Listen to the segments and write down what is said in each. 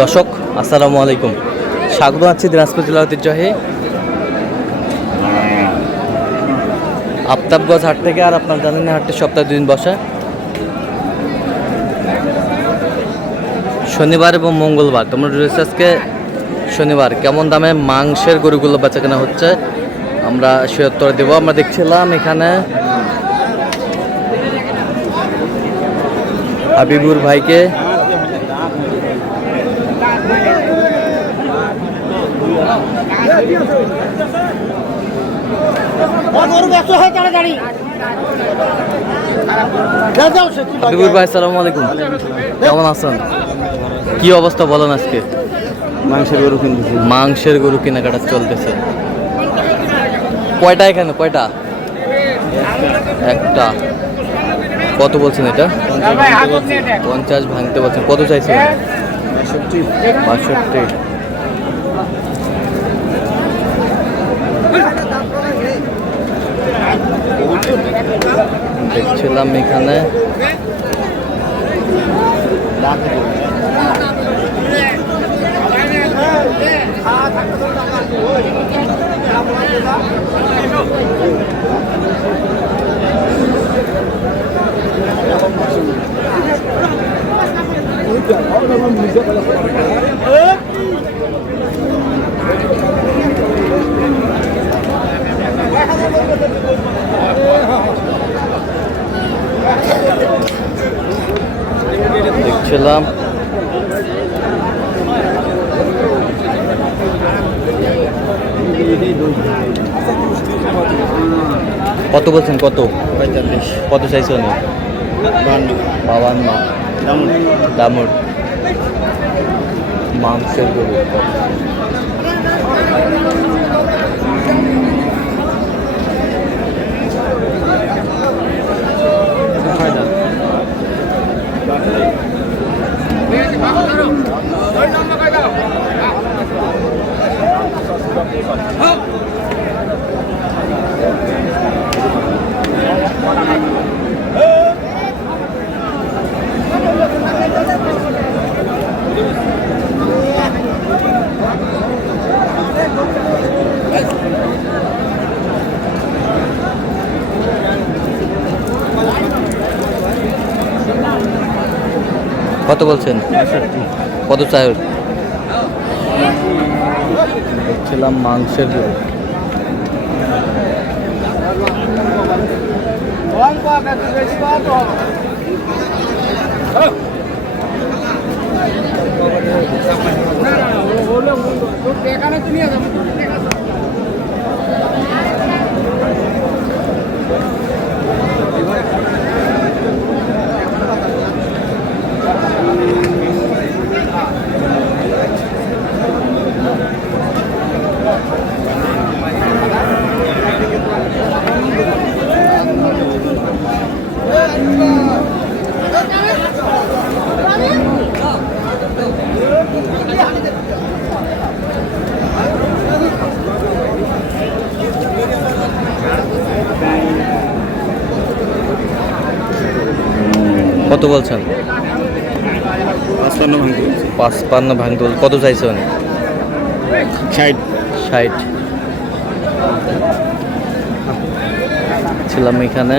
দর্শক আসসালামু আলাইকুম, স্বাগত আছি দিনাজপুর জেলা ঐতিহ্যবাহী আফতাবগঞ্জ হাট থেকে। আর আপনার জানেন হাটটি সপ্তাহে 2 দিন বসে, শনিবার এবং মঙ্গলবার। তোমরা রয়েছে আজকে শনিবার। কেমন দামে মাংসের গরুগুলো বেচা কেনা হচ্ছে আমরা সে উত্তর দেবো। আমরা দেখছিলাম এখানে হাবিবুর ভাইকে, হাবিবুর ভাই আসসালামু আলাইকুম, কেমন আছেন? কি অবস্থা বলেন আজকে? মাংসের গরু কেনাকাটা চলতেছে। কয়টা এখানে, কয়টা? একটা। কত বলছেন এটা? 50 ভাঙতে বলছেন। কত চাইছেন? 62। দেখছিলাম এখানে দেখছিলাম কত বলছেন? কত? 45। কত চাইছেন? 52। দামুর মাংসের গরু। কত বলছেন? কত চাই? দেখছিলাম মাংসের গরু। কত বলছেন? 55 ভাঙতে। কত চাইছেন? 60। ছিলাম এখানে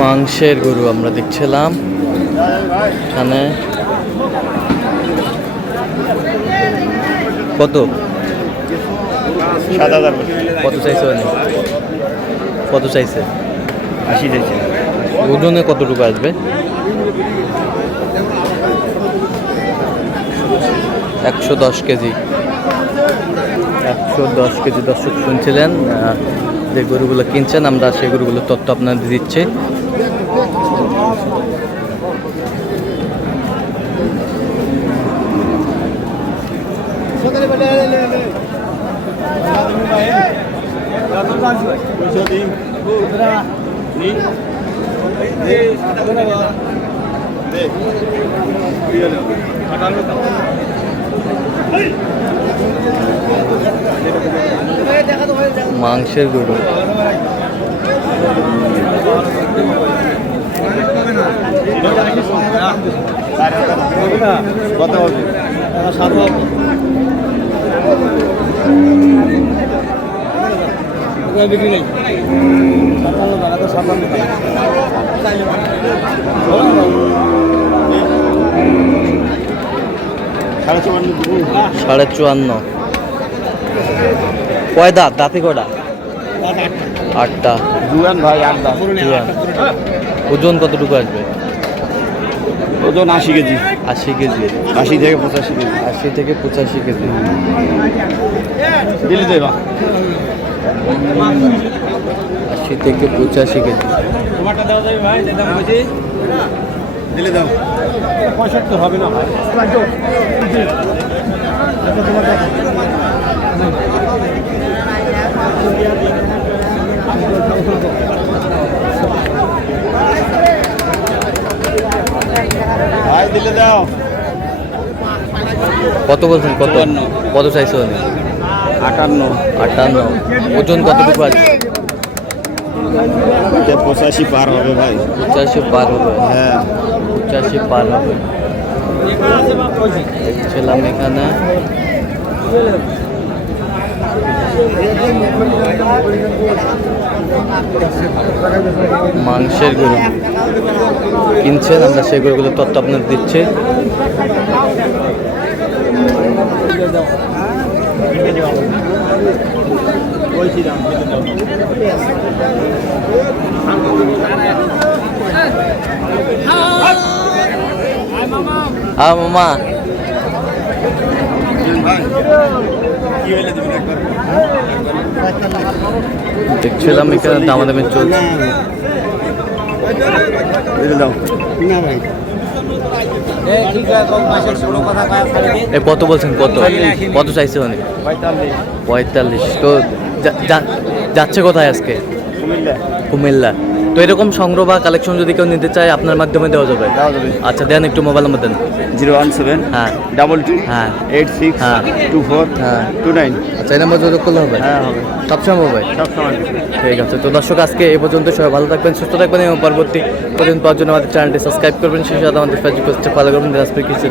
মাংসের গরু আমরা দেখছিলাম এখানে। কত? 7,000। কত চাইছে? কত কত চাইছে? 80 চাইছে। ওজনে কতটুকু আসবে? 110 কেজি। 110 কেজি দর্শক শুনছিলেন। যে গরুগুলো কিনছেন আমরা সেই গরুগুলোর তথ্য আপনাদের দিচ্ছি। মাংসের গরু। কত হবে? 7 হবে। বিক্রি নেই। 54.5। কয় দাঁত? দাঁতে কয়টা? 8টা। জুয়ান ভাই 8 দাঁত। জুয়ান। ওজন কতটুকু আসবে? ওজন 80 কেজি। 80 কেজি। 80 থেকে 85 কেজি। 80 থেকে 85 কেজি। দিলে দেবা। 80 থেকে 85 কেজি। তোমারটা দাও যাবে ভাই, যেটা বলছি দিলে দাও। 65 হবে না ভাই। ভাই দিলে দাও। কত বলছেন? কত? কত চাইছে? 58। 58। ওজন কতটুকু আছে? 85 পার হবে ভাই। 85 পার হবে। হ্যাঁ 85 পার হবে। দেখছিলাম এখানে মাংসের গরু কিনছেন আমরা সেই গরুগুলোর তথ্য আপনাদের দিচ্ছি। মামা দেখছিলাম এখানে দামাদামি চলছে। কত বলছেন? কত কত চাইছে? অনেক 45। তো যাচ্ছে কোথায় আজকে? কুমিল্লা। তো এরকম সংগ্রহ বা কালেকশন যদি কেউ নিতে চায় আপনার মাধ্যমে দেওয়া যাবে? আচ্ছা দেন, একটু মোবাইল নাম্বার দেন। 017 হ্যাঁ 22 হ্যাঁ 86 হ্যাঁ 24 হ্যাঁ 29। আচ্ছা এই নাম্বার যোগাযোগ করলে হবে? হ্যাঁ হবে সবসময় হবে? সবসময়। ঠিক আছে। তো দর্শক আজকে এই পর্যন্ত। সবাই ভালো থাকবেন, সুস্থ থাকবেন এবং পরবর্তী পর্যন্ত পাওয়ার জন্য আমাদের চ্যানেলটি সাবস্ক্রাইব করবেন। সেই সাথে আমাদের ফেসবুক পেজটি ফলো করবেন। দিনাজপুর কৃষি।